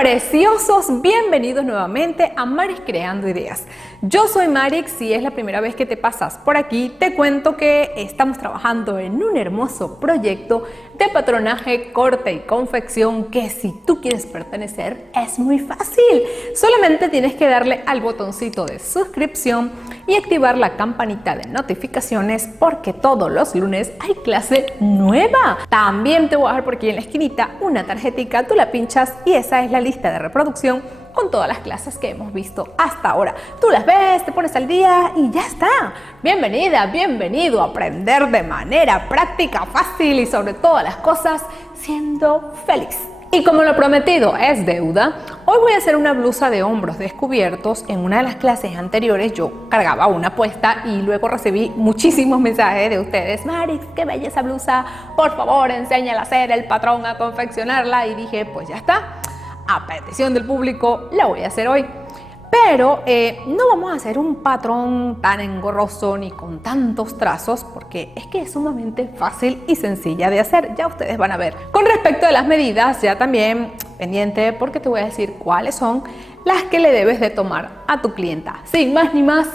preciosos, bienvenidos nuevamente a Marix Creando Ideas. Yo soy Marix. Si es la primera vez que te pasas por aquí, te cuento que estamos trabajando en un hermoso proyecto de patronaje, corte y confección que si tú quieres pertenecer es muy fácil. Solamente tienes que darle al botoncito de suscripción y activar la campanita de notificaciones porque todos los lunes hay clase nueva. También te voy a dejar por aquí en la esquinita una tarjetita, tú la pinchas y esa es la lista de reproducción con todas las clases que hemos visto hasta ahora. Tú las ves, te pones al día y ya está. Bienvenida, bienvenido a aprender de manera práctica, fácil y sobre todas las cosas siendo feliz. Y como lo prometido es deuda, hoy voy a hacer una blusa de hombros descubiertos. En una de las clases anteriores yo cargaba una puesta y luego recibí muchísimos mensajes de ustedes. Marix, qué bella esa blusa, por favor enséñala a hacer el patrón, a confeccionarla. Y dije, pues ya está, a petición del público la voy a hacer hoy. Pero no vamos a hacer un patrón tan engorroso ni con tantos trazos porque es que es sumamente fácil y sencilla de hacer. Ya ustedes van a ver. Con respecto a las medidas, ya también pendiente porque te voy a decir cuáles son las que le debes de tomar a tu clienta. Sin más ni más,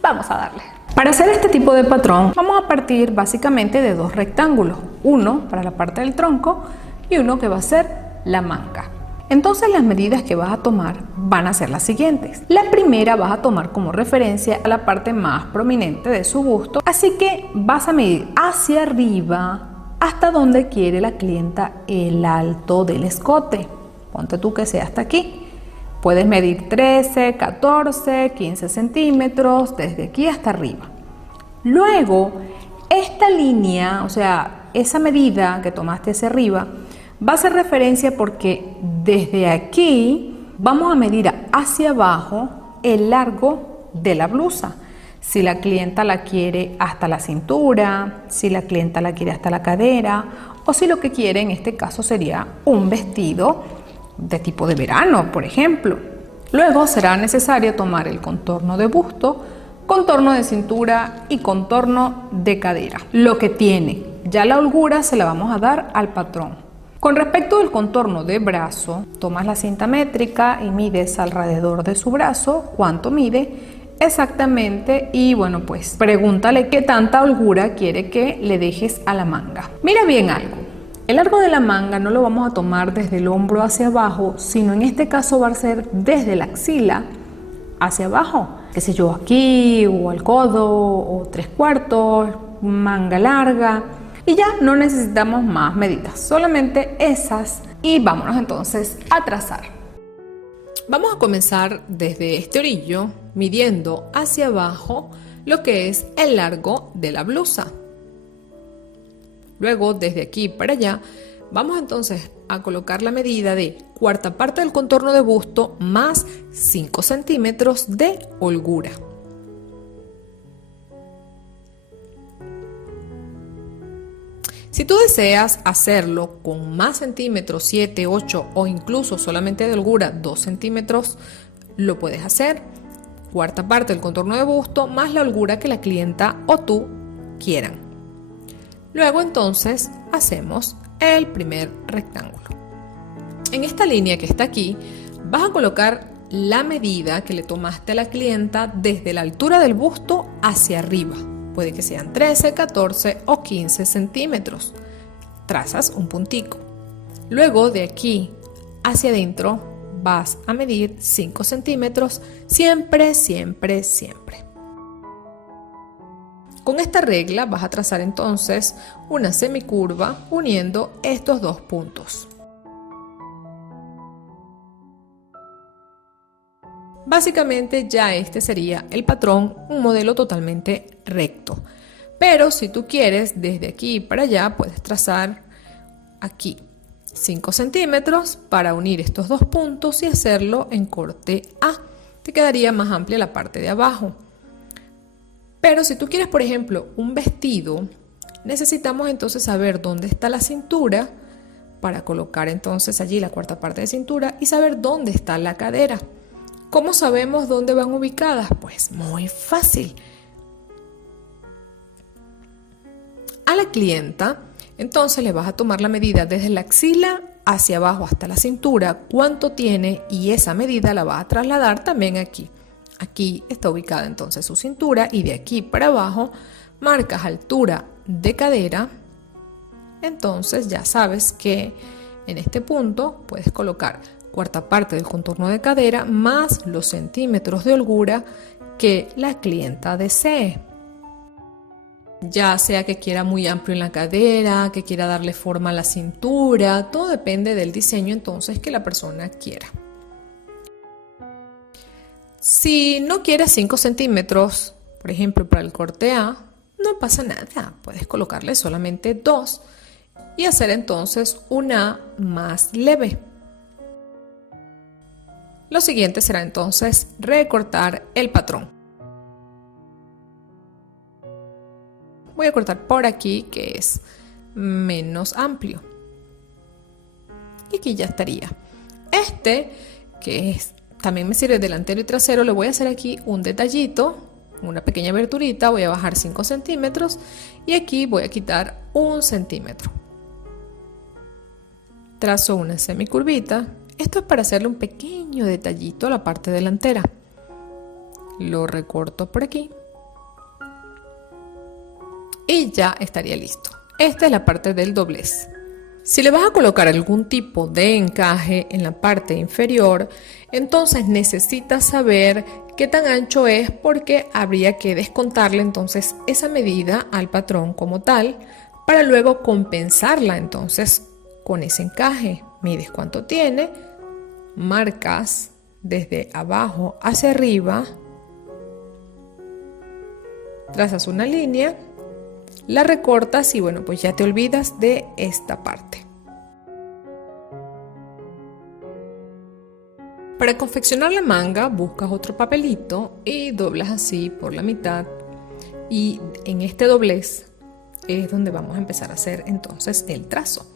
vamos a darle. Para hacer este tipo de patrón vamos a partir básicamente de dos rectángulos. Uno para la parte del tronco y uno que va a ser la manga. Entonces las medidas que vas a tomar van a ser las siguientes. La primera vas a tomar como referencia a la parte más prominente de su busto, así que vas a medir hacia arriba hasta donde quiere la clienta el alto del escote. Ponte tú que sea hasta aquí. Puedes medir 13, 14, 15 centímetros, desde aquí hasta arriba. Luego, esta línea, o sea, esa medida que tomaste hacia arriba, va a hacer referencia porque desde aquí vamos a medir hacia abajo el largo de la blusa. Si la clienta la quiere hasta la cintura, si la clienta la quiere hasta la cadera o si lo que quiere en este caso sería un vestido de tipo de verano, por ejemplo. Luego será necesario tomar el contorno de busto, contorno de cintura y contorno de cadera. Lo que tiene, ya la holgura se la vamos a dar al patrón. Con respecto al contorno de brazo, tomas la cinta métrica y mides alrededor de su brazo cuánto mide exactamente y bueno, pues pregúntale qué tanta holgura quiere que le dejes a la manga. Mira bien algo, el largo de la manga no lo vamos a tomar desde el hombro hacia abajo, sino en este caso va a ser desde la axila hacia abajo, qué sé yo, aquí o al codo o 3/4, manga larga. Y ya no necesitamos más medidas, solamente esas. Y vámonos entonces a trazar. Vamos a comenzar desde este orillo, midiendo hacia abajo lo que es el largo de la blusa. Luego, desde aquí para allá, vamos entonces a colocar la medida de cuarta parte del contorno de busto más 5 centímetros de holgura. Si tú deseas hacerlo con más centímetros, 7, 8 o incluso solamente de holgura 2 centímetros, lo puedes hacer. Cuarta parte del contorno de busto más la holgura que la clienta o tú quieran. Luego entonces hacemos el primer rectángulo. En esta línea que está aquí vas a colocar la medida que le tomaste a la clienta desde la altura del busto hacia arriba. Puede que sean 13, 14 o 15 centímetros. Trazas un puntico. Luego de aquí hacia adentro vas a medir 5 centímetros siempre, siempre, siempre. Con esta regla vas a trazar entonces una semicurva uniendo estos dos puntos. Básicamente ya este sería el patrón, un modelo totalmente recto. Pero si tú quieres desde aquí para allá puedes trazar aquí 5 centímetros para unir estos dos puntos y hacerlo en corte A. Te quedaría más amplia la parte de abajo. Pero si tú quieres, por ejemplo, un vestido, necesitamos entonces saber dónde está la cintura para colocar entonces allí la cuarta parte de cintura y saber dónde está la cadera. ¿Cómo sabemos dónde van ubicadas? Pues muy fácil. A la clienta, entonces le vas a tomar la medida desde la axila hacia abajo hasta la cintura cuánto tiene y esa medida la va a trasladar también aquí. Aquí está ubicada entonces su cintura y de aquí para abajo marcas altura de cadera. Entonces ya sabes que en este punto puedes colocar cuarta parte del contorno de cadera más los centímetros de holgura que la clienta desee. Ya sea que quiera muy amplio en la cadera, que quiera darle forma a la cintura, todo depende del diseño entonces que la persona quiera. Si no quieres 5 centímetros, por ejemplo para el corte A, no pasa nada, puedes colocarle solamente 2 y hacer entonces una A más leve. Lo siguiente será entonces recortar el patrón. Voy a cortar por aquí que es menos amplio. Y aquí ya estaría. Este, que es, también me sirve delantero y trasero, le voy a hacer aquí un detallito, una pequeña aberturita, voy a bajar 5 centímetros y aquí voy a quitar 1 centímetro. Trazo una semicurvita. Esto es para hacerle un pequeño detallito a la parte delantera. Lo recorto por aquí. Y ya estaría listo. Esta es la parte del doblez. Si le vas a colocar algún tipo de encaje en la parte inferior, entonces necesitas saber qué tan ancho es porque habría que descontarle entonces esa medida al patrón como tal para luego compensarla entonces con ese encaje. Mides cuánto tiene, marcas desde abajo hacia arriba, trazas una línea, la recortas y bueno, pues ya te olvidas de esta parte. Para confeccionar la manga buscas otro papelito y doblas así por la mitad y en este doblez es donde vamos a empezar a hacer entonces el trazo.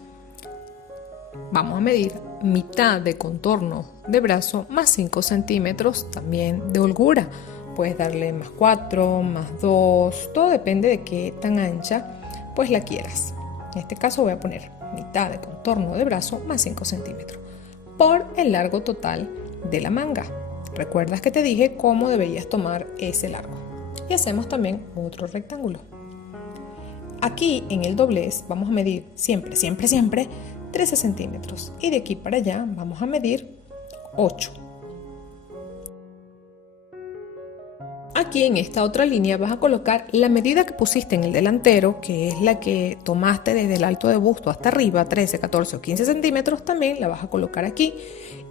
Vamos a medir mitad de contorno de brazo más 5 centímetros también de holgura. Puedes darle más 4, más 2, todo depende de qué tan ancha pues la quieras. En este caso voy a poner mitad de contorno de brazo más 5 centímetros por el largo total de la manga. Recuerdas que te dije cómo deberías tomar ese largo. Y hacemos también otro rectángulo. Aquí en el doblez vamos a medir siempre 13 centímetros y de aquí para allá vamos a medir 8. Aquí en esta otra línea vas a colocar la medida que pusiste en el delantero, que es la que tomaste desde el alto de busto hasta arriba, 13, 14 o 15 centímetros, también la vas a colocar aquí.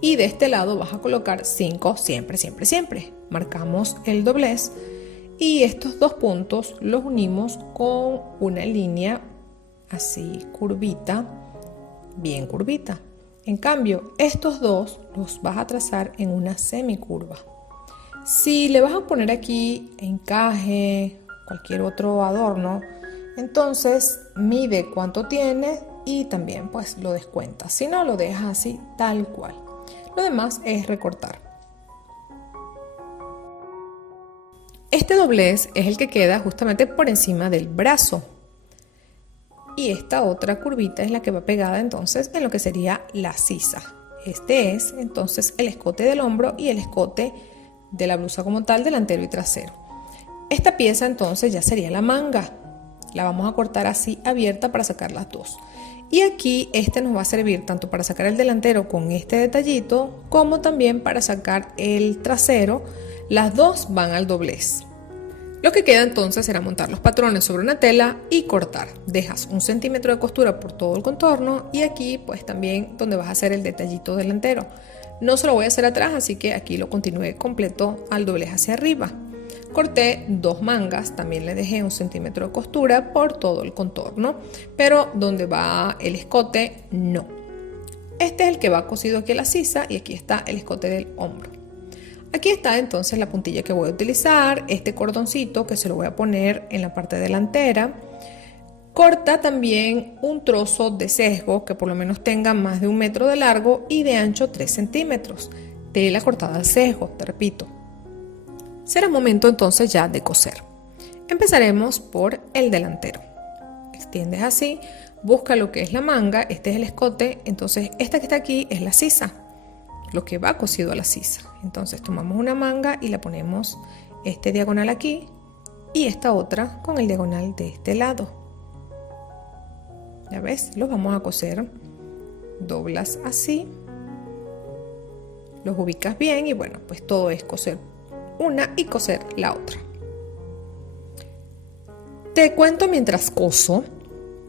Y de este lado vas a colocar 5 siempre. Marcamos el doblez y estos dos puntos los unimos con una línea así curvita, bien curvita. En cambio, estos dos los vas a trazar en una semicurva. Si le vas a poner aquí encaje, cualquier otro adorno, entonces mide cuánto tiene y también pues lo descuentas. Si no, lo dejas así tal cual. Lo demás es recortar. Este doblez es el que queda justamente por encima del brazo. Y esta otra curvita es la que va pegada entonces en lo que sería la sisa. Este es entonces el escote del hombro y el escote de la blusa como tal, delantero y trasero. Esta pieza entonces ya sería la manga. La vamos a cortar así abierta para sacar las dos. Y aquí este nos va a servir tanto para sacar el delantero con este detallito como también para sacar el trasero. Las dos van al doblez. Lo que queda entonces será montar los patrones sobre una tela y cortar. Dejas 1 centímetro de costura por todo el contorno y aquí pues también donde vas a hacer el detallito delantero. No se lo voy a hacer atrás, así que aquí lo continué completo al doblez hacia arriba. Corté 2 mangas, también le dejé 1 centímetro de costura por todo el contorno, pero donde va el escote no. Este es el que va cosido aquí a la sisa y aquí está el escote del hombro. Aquí está entonces la puntilla que voy a utilizar, este cordoncito que se lo voy a poner en la parte delantera. Corta también un trozo de sesgo que por lo menos tenga más de 1 metro de largo y de ancho 3 centímetros. Tela cortada al sesgo, te repito. Será momento entonces ya de coser. Empezaremos por el delantero. Extiendes así busca lo que es la manga, este es el escote, entonces esta que está aquí es la sisa, lo que va cosido a la sisa. Entonces tomamos una manga y la ponemos este diagonal aquí y esta otra con el diagonal de este lado. Ya ves, los vamos a coser, doblas así, los ubicas bien y bueno, pues todo es coser una y coser la otra. Te cuento mientras coso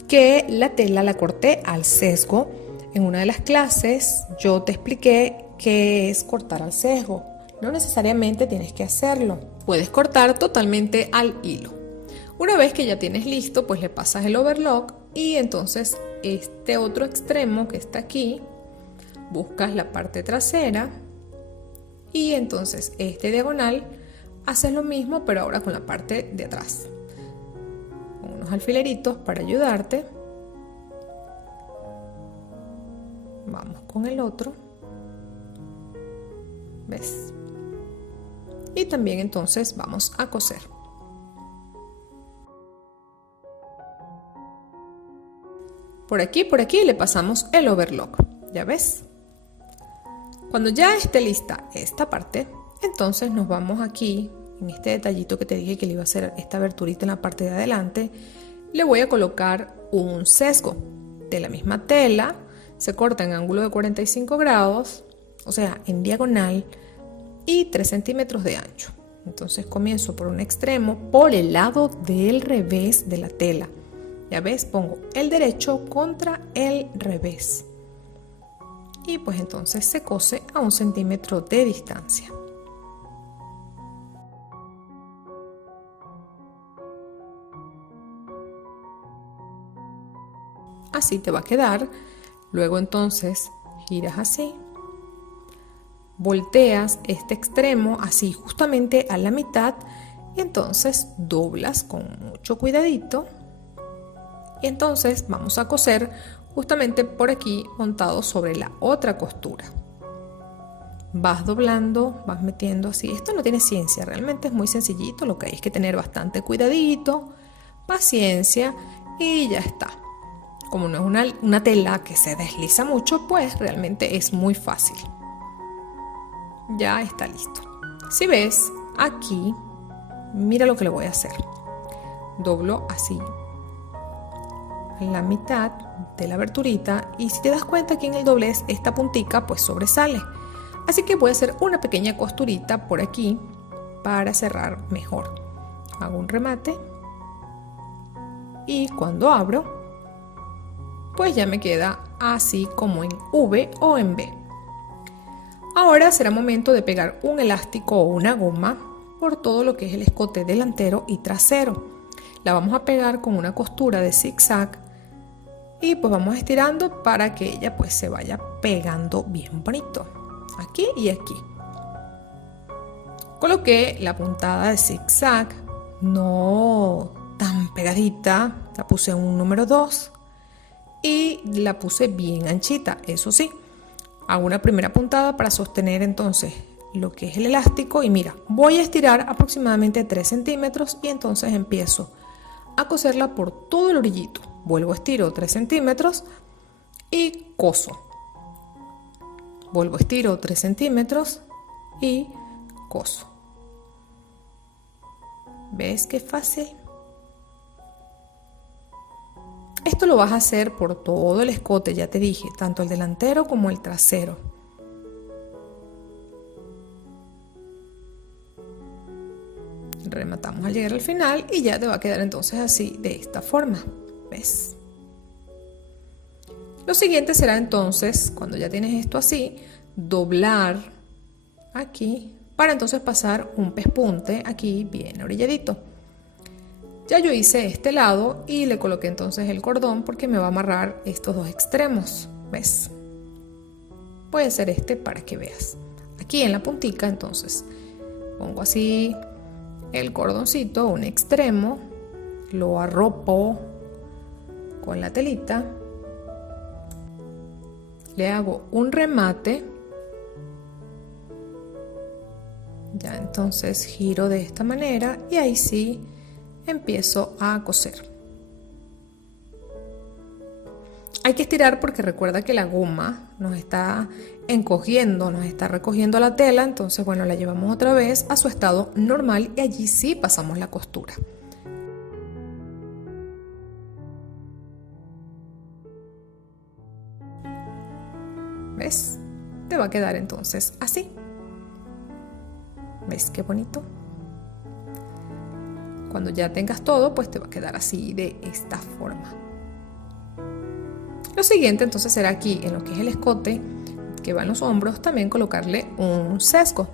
que la tela la corté al sesgo. En una de las clases yo te expliqué qué es cortar al sesgo. No necesariamente tienes que hacerlo. Puedes cortar totalmente al hilo. Una vez que ya tienes listo, pues le pasas el overlock y entonces este otro extremo que está aquí, buscas la parte trasera y entonces este diagonal haces lo mismo pero ahora con la parte de atrás. Con unos alfileritos para ayudarte. Vamos con el otro. ¿Ves? Y también entonces vamos a coser. Por aquí le pasamos el overlock. ¿Ya ves? Cuando ya esté lista esta parte, entonces nos vamos aquí, en este detallito que te dije que le iba a hacer esta aberturita en la parte de adelante, le voy a colocar un sesgo de la misma tela, se corta en ángulo de 45 grados, o sea, en diagonal y 3 centímetros de ancho. Entonces comienzo por un extremo, por el lado del revés de la tela. Ya ves, pongo el derecho contra el revés. Y pues entonces se cose a 1 centímetro de distancia. Así te va a quedar. Luego entonces giras así. Volteas este extremo así justamente a la mitad y entonces doblas con mucho cuidadito. Y entonces vamos a coser justamente por aquí montado sobre la otra costura. Vas doblando, vas metiendo así. Esto no tiene ciencia, realmente es muy sencillito. Lo que hay es que tener bastante cuidadito, paciencia y ya está. Como no es una tela que se desliza mucho, pues realmente es muy fácil. Ya está listo. Si ves aquí, mira lo que le voy a hacer. Doblo así la mitad de la aberturita y si te das cuenta aquí en el doblez esta puntica pues sobresale, así que voy a hacer una pequeña costurita por aquí para cerrar mejor. Hago un remate y cuando abro pues ya me queda así como en V o en B. Ahora será momento de pegar un elástico o una goma por todo lo que es el escote delantero y trasero. La vamos a pegar con una costura de zigzag y pues vamos estirando para que ella pues se vaya pegando bien bonito aquí y aquí. Coloqué la puntada de zigzag no tan pegadita, la puse en un número 2 y la puse bien anchita. Eso sí, hago una primera puntada para sostener entonces lo que es el elástico y mira, voy a estirar aproximadamente 3 centímetros y entonces empiezo a coserla por todo el orillito. Vuelvo, estiro 3 centímetros y coso. Vuelvo, estiro 3 centímetros y coso. ¿Ves qué fácil? Esto lo vas a hacer por todo el escote, ya te dije, tanto el delantero como el trasero. Rematamos al llegar al final y ya te va a quedar entonces así, de esta forma. ¿Ves? Lo siguiente será entonces, cuando ya tienes esto así, doblar aquí para entonces pasar un pespunte aquí bien orilladito. Ya yo hice este lado y le coloqué entonces el cordón porque me va a amarrar estos dos extremos. ¿Ves? Puede ser este para que veas. Aquí en la puntica entonces pongo así el cordoncito, un extremo, lo arropo con la telita, le hago un remate, ya entonces giro de esta manera y ahí sí empiezo a coser. Hay que estirar porque recuerda que la goma nos está encogiendo, nos está recogiendo la tela, entonces bueno, la llevamos otra vez a su estado normal y allí sí pasamos la costura. ¿Ves? Te va a quedar entonces así. ¿Ves qué bonito? Cuando ya tengas todo, pues te va a quedar así de esta forma. Lo siguiente entonces será aquí, en lo que es el escote, que va en los hombros, también colocarle un sesgo.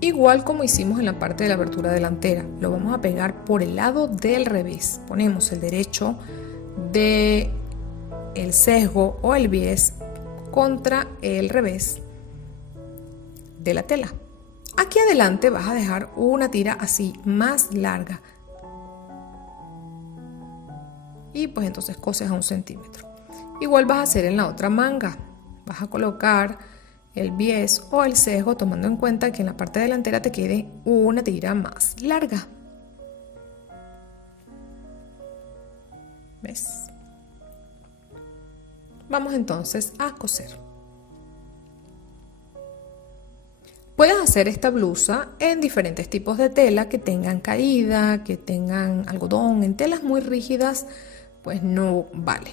Igual como hicimos en la parte de la abertura delantera, lo vamos a pegar por el lado del revés. Ponemos el derecho del sesgo o el bies contra el revés de la tela. Aquí adelante vas a dejar una tira así más larga y pues entonces coses a 1 centímetro. Igual vas a hacer en la otra manga, vas a colocar el bies o el sesgo tomando en cuenta que en la parte delantera te quede una tira más larga. ¿Ves? Vamos entonces a coser. Puedes hacer esta blusa en diferentes tipos de tela que tengan caída, que tengan algodón. En telas muy rígidas, pues no vale.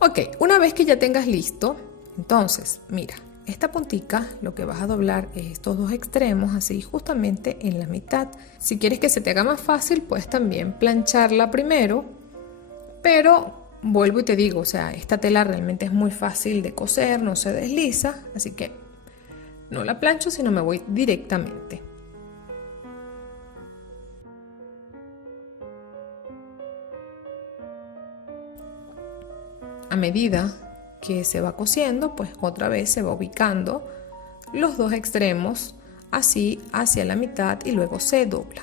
Ok, una vez que ya tengas listo, entonces, mira, esta puntica lo que vas a doblar es estos dos extremos así justamente en la mitad. Si quieres que se te haga más fácil, puedes también plancharla primero, pero vuelvo y te digo, o sea, esta tela realmente es muy fácil de coser, no se desliza, así que no la plancho, sino me voy directamente. A medida que se va cosiendo, pues otra vez se va ubicando los dos extremos así hacia la mitad y luego se dobla.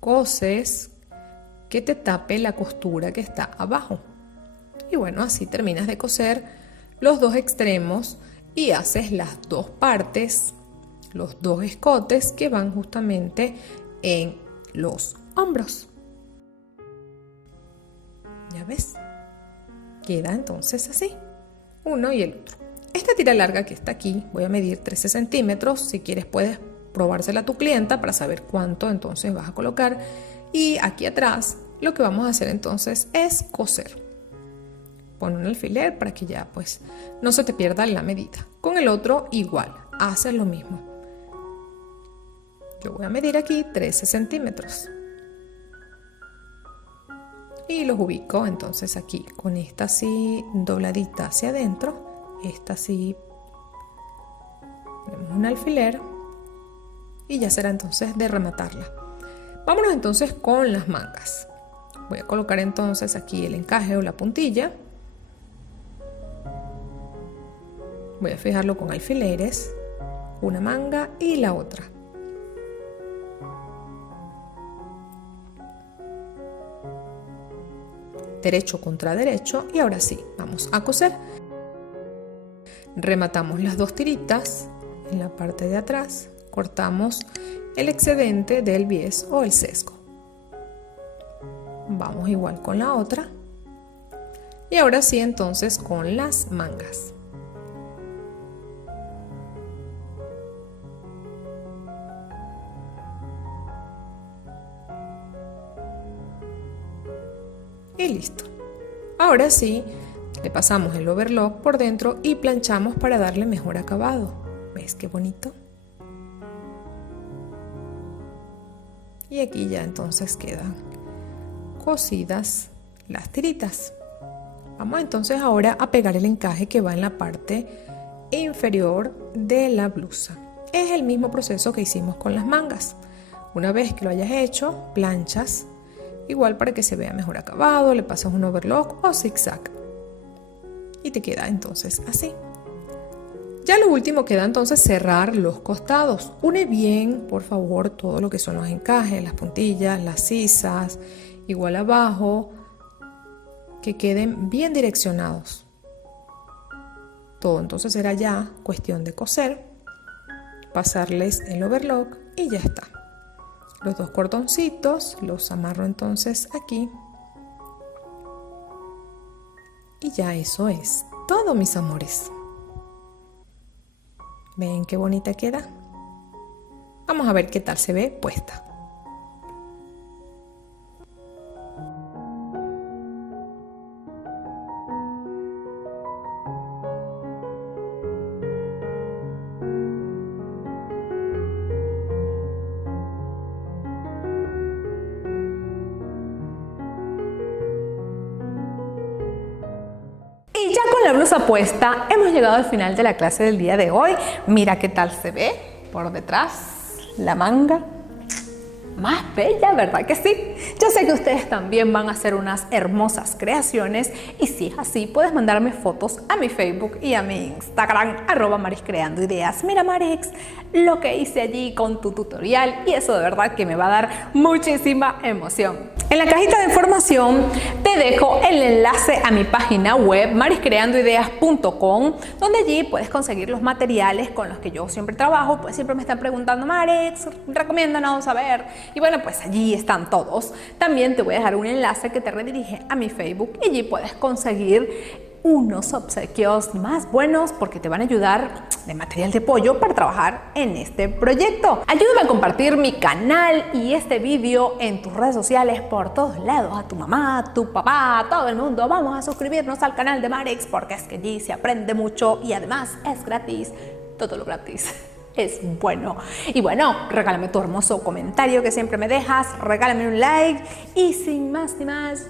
Coses que te tape la costura que está abajo. Y bueno, así terminas de coser los dos extremos y haces las dos partes, los dos escotes que van justamente en los hombros. ¿Ya ves? Queda entonces así, uno y el otro. Esta tira larga que está aquí, voy a medir 13 centímetros. Si quieres puedes probársela a tu clienta para saber cuánto entonces vas a colocar. Y aquí atrás lo que vamos a hacer entonces es coser. Pon un alfiler para que ya pues no se te pierda la medida. Con el otro igual, haces lo mismo. Yo voy a medir aquí 13 centímetros. Y los ubico entonces aquí, con esta así dobladita hacia adentro, esta así, ponemos un alfiler y ya será entonces de rematarla. Vámonos entonces con las mangas. Voy a colocar entonces aquí el encaje o la puntilla. Voy a fijarlo con alfileres, una manga y la otra. Derecho contra derecho y ahora sí, vamos a coser. Rematamos las dos tiritas en la parte de atrás, cortamos el excedente del bies o el sesgo. Vamos igual con la otra y ahora sí entonces con las mangas. Y listo. Ahora sí, le pasamos el overlock por dentro y planchamos para darle mejor acabado. ¿Ves qué bonito? Y aquí ya entonces quedan cosidas las tiritas. Vamos entonces ahora a pegar el encaje que va en la parte inferior de la blusa. Es el mismo proceso que hicimos con las mangas. Una vez que lo hayas hecho, planchas. Igual para que se vea mejor acabado, le pasas un overlock o zigzag y te queda entonces así. Ya lo último queda entonces cerrar los costados. Une bien, por favor, todo lo que son los encajes, las puntillas, las sisas igual abajo, que queden bien direccionados. Todo entonces será ya cuestión de coser, pasarles el overlock y ya está. Los dos cordoncitos los amarro entonces aquí. Y ya eso es todo, mis amores. ¿Ven qué bonita queda? Vamos a ver qué tal se ve puesta. Y ya con la blusa puesta, hemos llegado al final de la clase del día de hoy. Mira qué tal se ve por detrás, la manga. Más bella, ¿verdad que sí? Yo sé que ustedes también van a hacer unas hermosas creaciones y si es así, puedes mandarme fotos a mi Facebook y a mi Instagram, @mariscreandoideas. Mira, Marix, lo que hice allí con tu tutorial y eso de verdad que me va a dar muchísima emoción. En la cajita de información te dejo el enlace a mi página web mariscreandoideas.com, donde allí puedes conseguir los materiales con los que yo siempre trabajo. Pues siempre me están preguntando, Marix, recomiéndanos a ver. Y bueno, pues allí están todos. También te voy a dejar un enlace que te redirige a mi Facebook y allí puedes conseguir unos obsequios más buenos porque te van a ayudar de material de apoyo para trabajar en este proyecto. Ayúdame a compartir mi canal y este vídeo en tus redes sociales por todos lados, a tu mamá, a tu papá, a todo el mundo. Vamos a suscribirnos al canal de Marix porque es que allí se aprende mucho y además es gratis, todo lo gratis es bueno. Y bueno, regálame tu hermoso comentario que siempre me dejas, regálame un like y sin más ni más,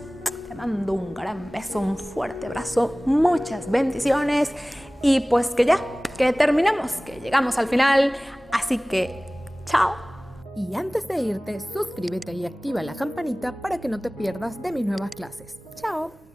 te mando un gran beso, un fuerte abrazo, muchas bendiciones y pues que terminamos, que llegamos al final, así que chao. Y antes de irte, suscríbete y activa la campanita para que no te pierdas de mis nuevas clases. Chao.